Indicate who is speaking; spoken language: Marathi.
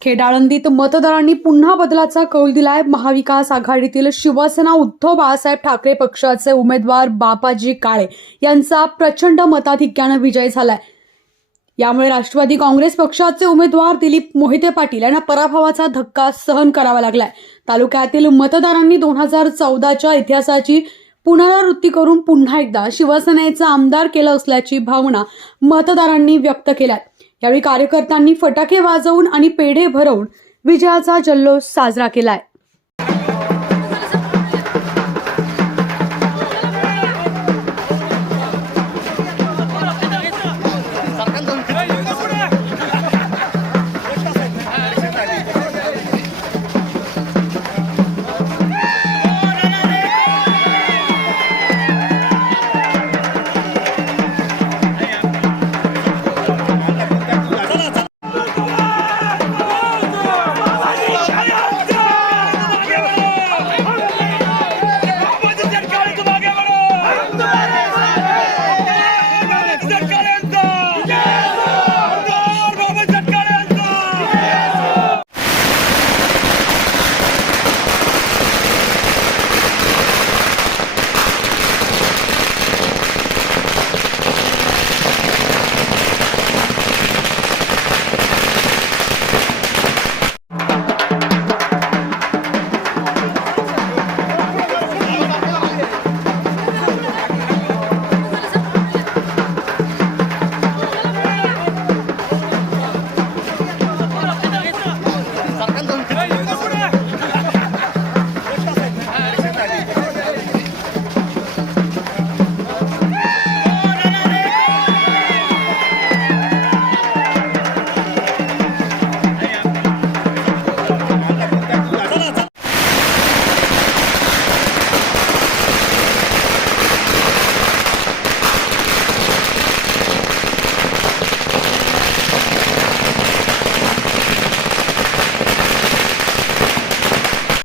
Speaker 1: खेडाळंदीत मतदारांनी पुन्हा बदलाचा कौल दिलाय. महाविकास आघाडीतील शिवसेना उद्धव बाळासाहेब ठाकरे पक्षाचे उमेदवार बापाजी काळे यांचा प्रचंड मताधिक्यानं विजय झालाय. यामुळे राष्ट्रवादी काँग्रेस पक्षाचे उमेदवार दिलीप मोहिते पाटील यांना पराभवाचा धक्का सहन करावा लागलाय. तालुक्यातील मतदारांनी दोन हजार चौदाच्या इतिहासाची पुनरावृत्ती करून पुन्हा एकदा शिवसेनेचा आमदार केलं असल्याची भावना मतदारांनी व्यक्त केल्यात. यावेळी कार्यकर्त्यांनी फटाके वाजवून आणि पेढे भरवून विजयाचा जल्लोष साजरा केलाय.